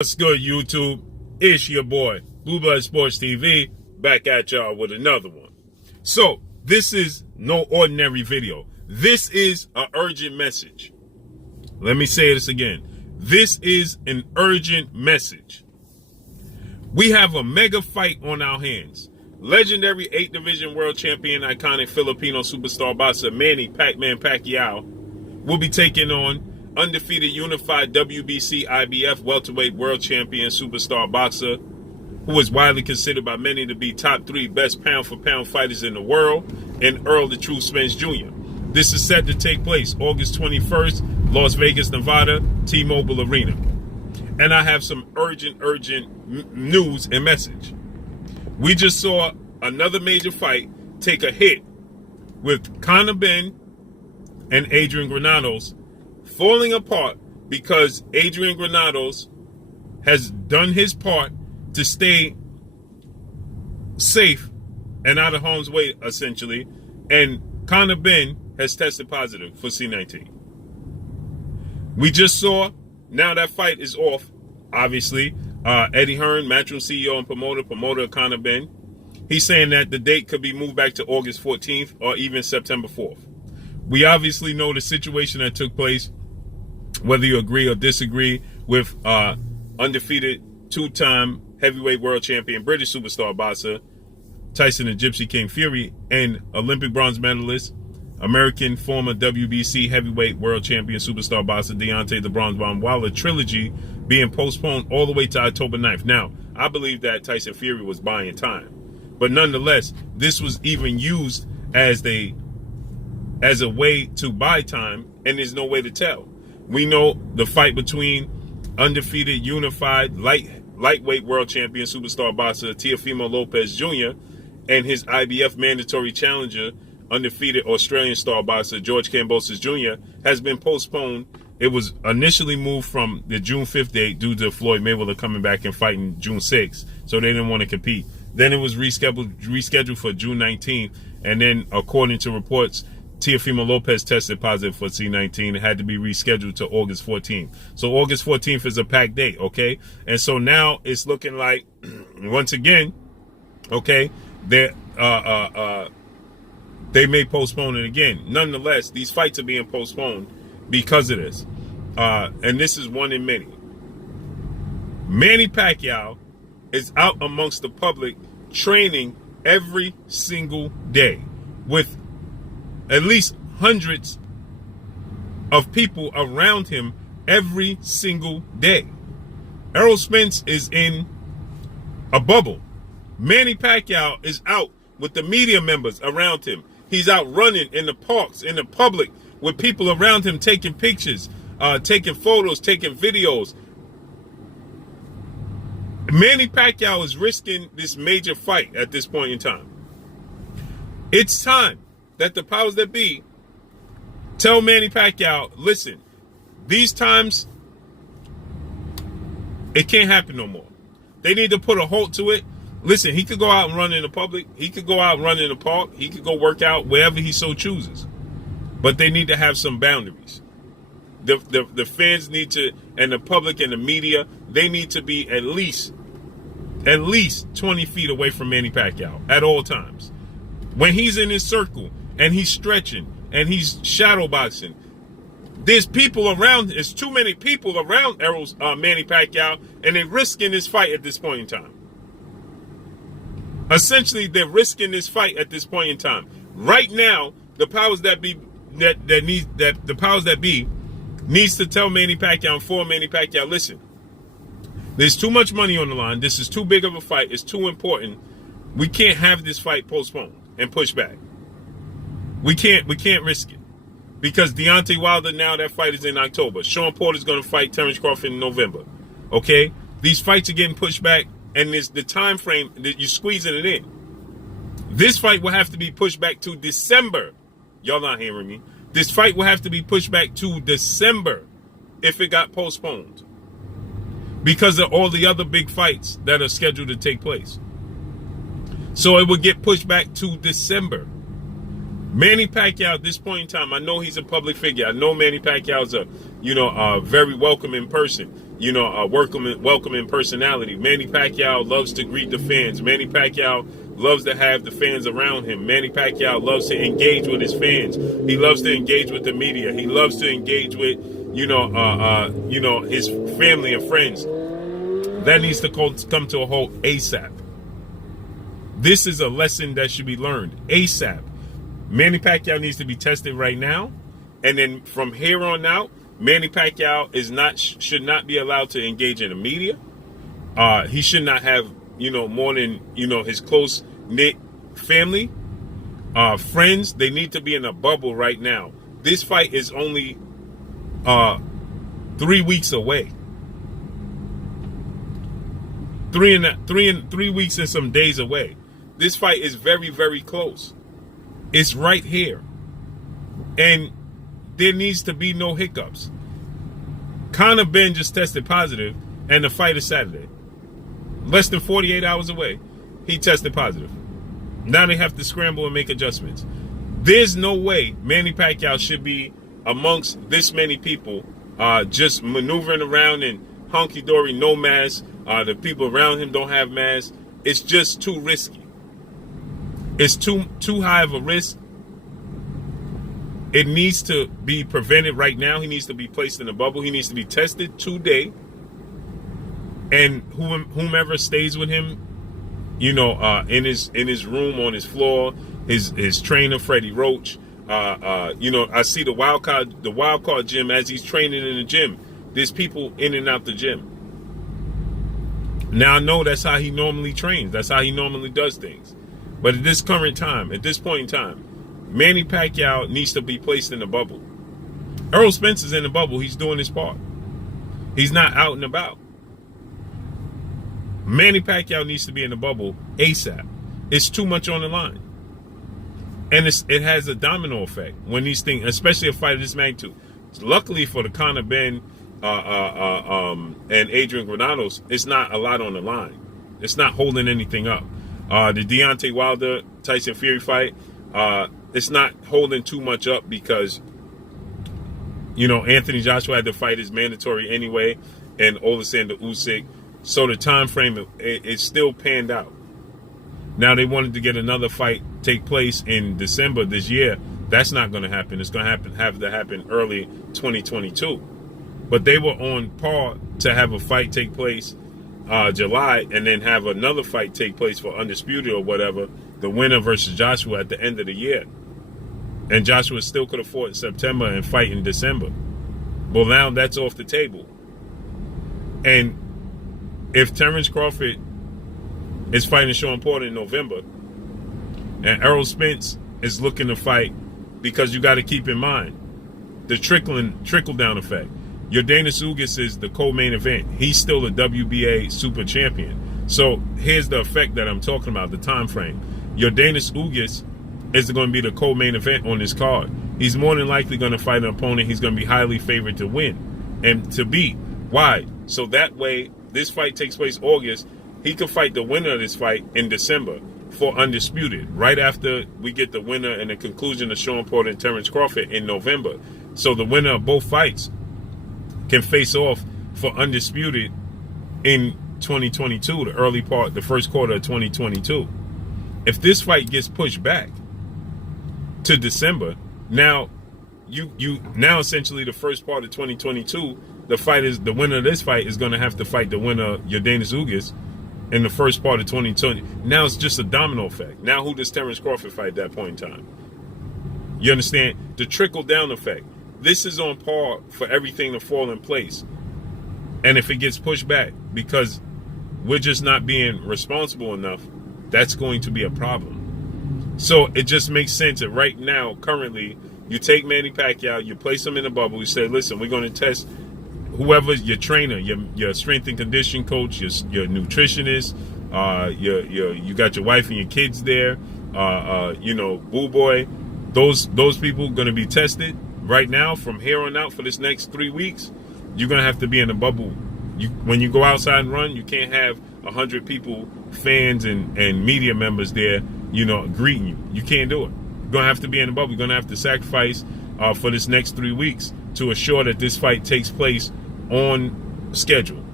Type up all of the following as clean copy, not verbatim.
What's good, YouTube? It's your boy, Blue Blood Sports TV, back at y'all with another one. So, this is no ordinary video. This is an urgent message. Let me say this again. This is an urgent message. We have a mega fight on our hands. Legendary 8th Division World Champion, iconic Filipino superstar boxer Manny Pacquiao will be taking on undefeated unified WBC IBF welterweight world champion superstar boxer who is widely considered by many to be top 3 best pound for pound fighters in the world, and Errol the True Spence Jr. This is set to take place August 21st, Las Vegas, Nevada, T-Mobile Arena. And I have some urgent news and message. We just saw another major fight take a hit with Benn and ADRIAN Granados falling apart because ADRIAN Granados has done his part to stay safe and out of harm's way, essentially, and Benn has tested positive for C19. We just saw, now that fight is off, obviously. Eddie Hearn, Matchroom CEO and promoter Conor Benn, he's saying that the date could be moved back to August 14th or even September 4th. We obviously know the situation that took place, whether you agree or disagree with undefeated 2-time heavyweight world champion British superstar boxer Tyson the Gypsy King Fury and Olympic bronze medalist, American former WBC heavyweight world champion superstar boxer Deontay the Bronze Bomb Wilder trilogy being postponed all the way to October 9th. Now, I believe that Tyson Fury was buying time, but nonetheless, this was even used as a way to buy time, and there's no way to tell. We know the fight between undefeated unified lightweight world champion superstar boxer Teofimo Lopez Jr. and his IBF mandatory challenger, undefeated Australian star boxer George Kambosos Jr. has been postponed. It was initially moved from the June 5th date due to Floyd Mayweather coming back and fighting June 6th, so they didn't want to compete. Then it was rescheduled for June 19th, and then according to reports, Teofimo Lopez tested positive for C19. It had to be rescheduled to August 14th. So August 14th is a packed date, okay? And so now it's looking like, once again, okay, they may postpone it again. Nonetheless, these fights are being postponed because of this. And this is one in many. Manny Pacquiao is out amongst the public training every single day with at least hundreds of people around him every single day. Errol Spence is in a bubble. Manny Pacquiao is out with the media members around him. He's out running in the parks, in the public, with people around him taking pictures, taking photos, taking videos. Manny Pacquiao is risking this major fight at this point in time. It's time that the powers that be tell Manny Pacquiao, listen, these times, it can't happen no more. They need to put a halt to it. Listen, he could go out and run in the public. He could go out and run in the park. He could go work out wherever he so chooses. But they need to have some boundaries. The fans need to, and the public and the media, they need to be at least 20 feet away from Manny Pacquiao at all times. When he's in his circle, and he's stretching, and he's shadow boxing, there's people around, there's too many people around Manny Pacquiao, and they're risking this fight at this point in time. Essentially, they're risking this fight at this point in time. Right now, the powers that be needs to tell Manny Pacquiao and for Manny Pacquiao, listen, there's too much money on the line. This is too big of a fight. It's too important. We can't have this fight postponed and pushed back. We can't risk it. Because Deontay Wilder, now that fight is in October. Sean Porter's going to fight Terrence Crawford in November. Okay? These fights are getting pushed back, and there's the time frame that you're squeezing it in. This fight will have to be pushed back to December. Y'all not hearing me. This fight will have to be pushed back to December if it got postponed, because of all the other big fights that are scheduled to take place. So it would get pushed back to December. Manny Pacquiao, at this point in time, I know he's a public figure. I know Manny Pacquiao's a very welcoming person, welcoming personality. Manny Pacquiao loves to greet the fans. Manny Pacquiao loves to have the fans around him. Manny Pacquiao loves to engage with his fans. He loves to engage with the media. He loves to engage with, his family and friends. That needs to come to a halt ASAP. This is a lesson that should be learned ASAP. Manny Pacquiao needs to be tested right now, and then from here on out, Manny Pacquiao should not be allowed to engage in the media. He should not have more than his close knit family, friends. They need to be in a bubble right now. This fight is only 3 weeks away. 3 weeks and some days away. This fight is very, very close. It's right here. And there needs to be no hiccups. Conor Benn just tested positive, and the fight is Saturday. Less than 48 hours away, he tested positive. Now they have to scramble and make adjustments. There's no way Manny Pacquiao should be amongst this many people just maneuvering around in honky-dory, no mask. The people around him don't have masks. It's just too risky. It's too high of a risk. It needs to be prevented right now. He needs to be placed in a bubble. He needs to be tested today. And whomever stays with him, in his room, on his floor, his trainer Freddie Roach. I see the wild card gym as he's training in the gym. There's people in and out the gym. Now I know that's how he normally trains. That's how he normally does things. But at this point in time, Manny Pacquiao needs to be placed in a bubble. Errol Spence is in the bubble. He's doing his part. He's not out and about. Manny Pacquiao needs to be in the bubble ASAP. It's too much on the line. And it has a domino effect when these things, especially a fight of this magnitude. Luckily for the Conor Benn and Adrian Granados, it's not a lot on the line. It's not holding anything up. The Deontay Wilder Tyson Fury fight, it's not holding too much up because Anthony Joshua had to fight is mandatory anyway, and Alexander Usyk. So the time frame it's still panned out. Now they wanted to get another fight take place in December this year. That's not going to happen. It's going to have to happen early 2022. But they were on par to have a fight take place July, and then have another fight take place for Undisputed or whatever, the winner versus Joshua at the end of the year. And Joshua still could have fought in September and fight in December. Well, now that's off the table. And if Terrence Crawford is fighting Sean Porter in November, and Errol Spence is looking to fight, because you got to keep in mind the trickle-down effect. Yordenis Ugas is the co-main event. He's still a WBA super champion. So here's the effect that I'm talking about, the time frame. Yordenis Ugas is going to be the co-main event on this card. He's more than likely going to fight an opponent he's going to be highly favored to win and to beat. Why? So that way, this fight takes place August. He could fight the winner of this fight in December for Undisputed, right after we get the winner and the conclusion of Sean Porter and Terrence Crawford in November. So the winner of both fights can face off for Undisputed in 2022, the first quarter of 2022. If this fight gets pushed back to December, now now essentially the first part of 2022, the winner of this fight is going to have to fight the winner, Yordenis Ugas, in the first part of 2020. Now it's just a domino effect. Now who does Terrence Crawford fight at that point in time? You understand? The trickle-down effect. This is on par for everything to fall in place. And if it gets pushed back because we're just not being responsible enough, that's going to be a problem. So it just makes sense that right now, currently, you take Manny Pacquiao, you place him in a bubble, you say, listen, we're going to test whoever your trainer, your strength and conditioning coach, your nutritionist, you got your wife and your kids there, boo boy, those people are going to be tested right now from here on out for this next 3 weeks. You're going to have to be in a bubble. When you go outside and run, you can't have 100 people, fans and media members there, greeting you. You can't do it going to have to be in the bubble. You're going to have to sacrifice for this next 3 weeks to assure that this fight takes place on schedule.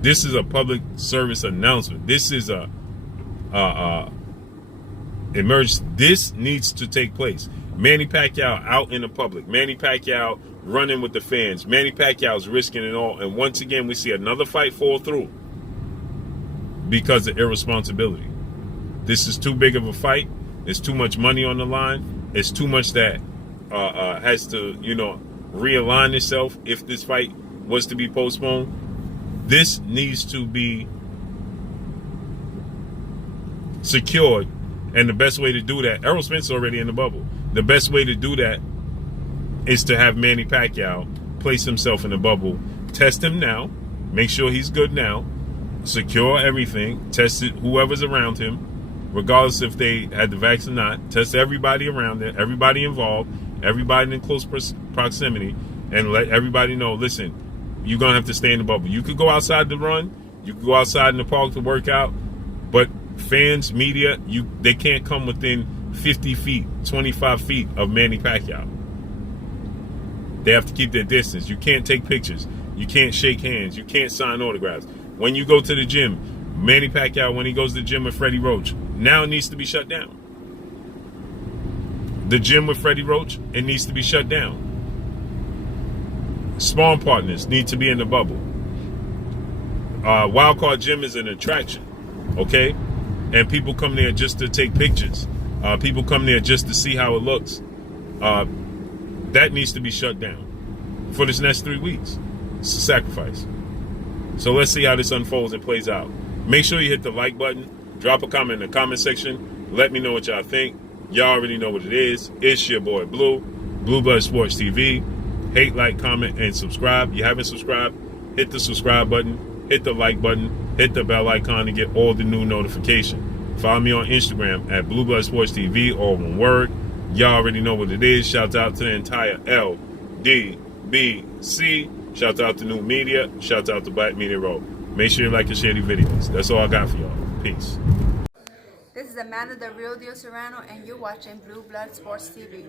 This is a public service announcement. This is this needs to take place. Manny Pacquiao out in the public. Manny Pacquiao running with the fans. Manny Pacquiao's risking it all. And once again, we see another fight fall through because of irresponsibility. This is too big of a fight. There's too much money on the line. It's too much that has to, realign itself if this fight was to be postponed. This needs to be secured. And the best way to do that, Errol Spence is already in the bubble. The best way to do that is to have Manny Pacquiao place himself in the bubble. Test him now. Make sure he's good now. Secure everything. Test it, whoever's around him, regardless if they had the vaccine or not. Test everybody around it, everybody involved, everybody in close proximity, and let everybody know, listen, you're going to have to stay in the bubble. You could go outside to run. You could go outside in the park to work out. But fans, media, they can't come within 50 feet, 25 feet of Manny Pacquiao. They have to keep their distance. You can't take pictures. You can't shake hands. You can't sign autographs. When you go to the gym, Manny Pacquiao, when he goes to the gym with Freddie Roach, now it needs to be shut down. The gym with Freddie Roach, it needs to be shut down. Sparring partners need to be in the bubble. Wildcard Gym is an attraction, okay? And people come there just to take pictures. People come there just to see how it looks. That needs to be shut down for this next 3 weeks. It's a sacrifice. So let's see how this unfolds and plays out. Make sure you hit the like button. Drop a comment in the comment section. Let me know what y'all think. Y'all already know what it is. It's your boy Blue. Blue Blood Sports TV. Hate, like, comment, and subscribe. You haven't subscribed, hit the subscribe button. Hit the like button. Hit the bell icon to get all the new notifications. Follow me on Instagram at Blue Blood Sports TV, all one word. Y'all already know what it is. Shout out to the entire LDBC. Shout out to New Media. Shout out to Black Media Road. Make sure you like and share these videos. That's all I got for y'all. Peace. This is Amanda, the real deal Serrano, and you're watching Blue Blood Sports TV.